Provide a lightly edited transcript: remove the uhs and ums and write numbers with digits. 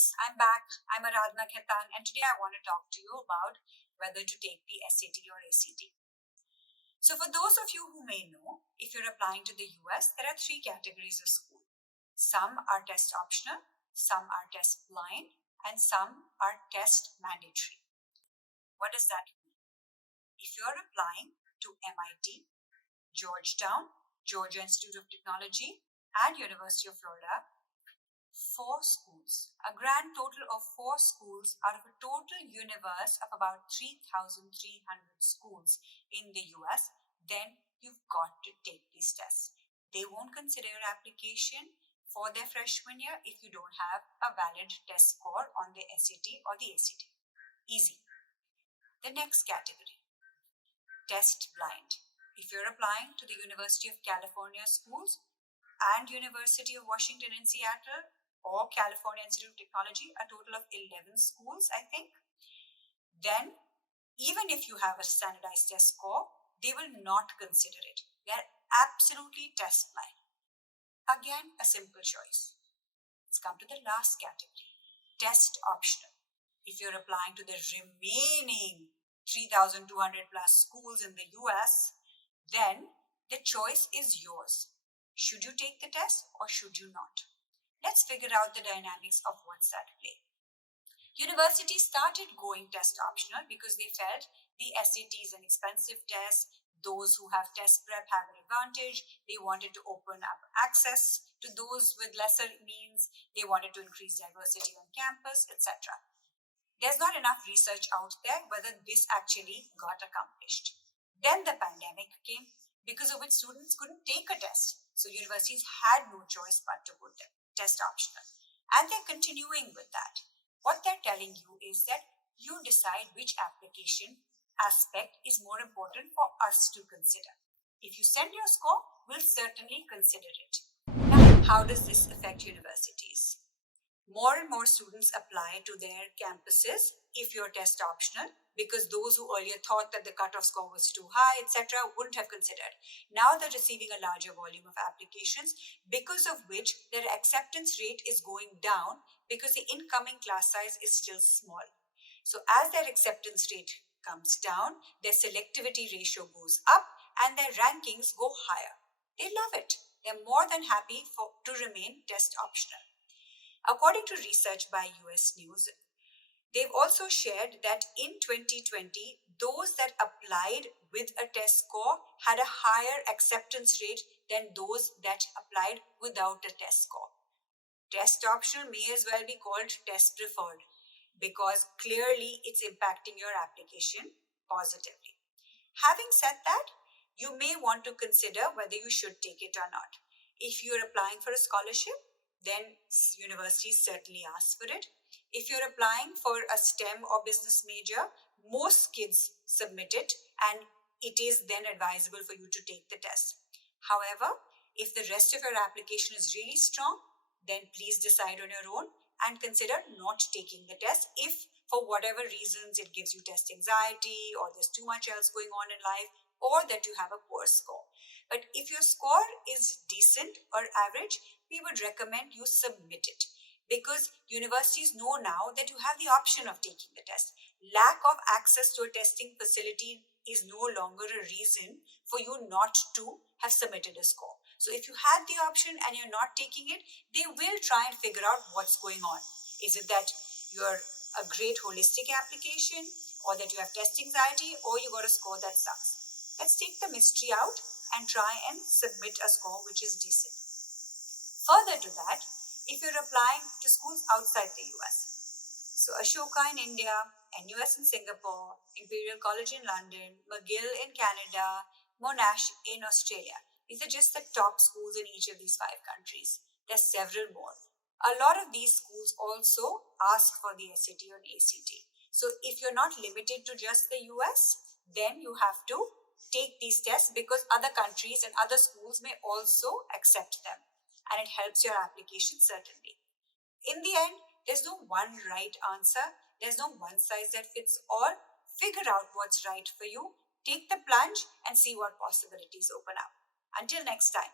guys, I'm back. I'm Aradhana Khaitan, and today I want to talk to you about whether to take the SAT or ACT. So, for those of you who may know, if you're applying to the US, there are three categories of school. Some are test optional, some are test blind, and some are test mandatory. What does that mean? If you're applying to MIT, Georgetown, Georgia Institute of Technology, and University of Florida, 4 schools, a grand total of 4 schools out of a total universe of about 3,300 schools in the US, then you've got to take these tests. They won't consider your application for their freshman year if you don't have a valid test score on the SAT or the ACT. Easy. The next category, test blind. If you're applying to the University of California schools and University of Washington in Seattle, or California Institute of Technology, a total of 11 schools, I think, then even if you have a standardized test score, they will not consider it. They are absolutely test blind. Again, a simple choice. Let's come to the last category, test optional. If you're applying to the remaining 3,200 plus schools in the US, then the choice is yours. Should you take the test or should you not? Let's figure out the dynamics of what's at play. Universities started going test optional because they felt the SAT is an expensive test. Those who have test prep have an advantage. They wanted to open up access to those with lesser means. They wanted to increase diversity on campus, etc. There's not enough research out there whether this actually got accomplished. Then the pandemic came, because of which students couldn't take a test. So universities had no choice but to put them test optional. And they're continuing with that. What they're telling you is that you decide which application aspect is more important for us to consider. If you send your score, we'll certainly consider it. Now, how does this affect universities? More and more students apply to their campuses if you're test optional, because those who earlier thought that the cutoff score was too high, etc., wouldn't have considered. Now they're receiving a larger volume of applications, because of which their acceptance rate is going down because the incoming class size is still small. So as their acceptance rate comes down, their selectivity ratio goes up and their rankings go higher. They love it. They're more than happy to remain test optional. According to research by US News, they've also shared that in 2020, those that applied with a test score had a higher acceptance rate than those that applied without a test score. Test optional may as well be called test preferred, because clearly it's impacting your application positively. Having said that, you may want to consider whether you should take it or not. If you're applying for a scholarship, then universities certainly ask for it. If you're applying for a STEM or business major, most kids submit it, and it is then advisable for you to take the test. However, if the rest of your application is really strong, then please decide on your own and consider not taking the test if, for whatever reasons, it gives you test anxiety, or there's too much else going on in life, or that you have a poor score. But if your score is decent or average, we would recommend you submit it, because universities know now that you have the option of taking the test. Lack of access to a testing facility is no longer a reason for you not to have submitted a score. So if you had the option and you're not taking it, they will try and figure out what's going on. Is it that you're a great holistic application, or that you have test anxiety, or you got a score that sucks? Let's take the mystery out and try and submit a score which is decent. Further to that, if you're applying to schools outside the US, so Ashoka in India, NUS in Singapore, Imperial College in London, McGill in Canada, Monash in Australia, these are just the top schools in each of these 5 countries. There's several more. A lot of these schools also ask for the SAT or ACT. So if you're not limited to just the US, then you have to take these tests, because other countries and other schools may also accept them, and it helps your application certainly. In the end, there's no one right answer. There's no one size that fits all. Figure out what's right for you, take the plunge, and see what possibilities open up. Until next time.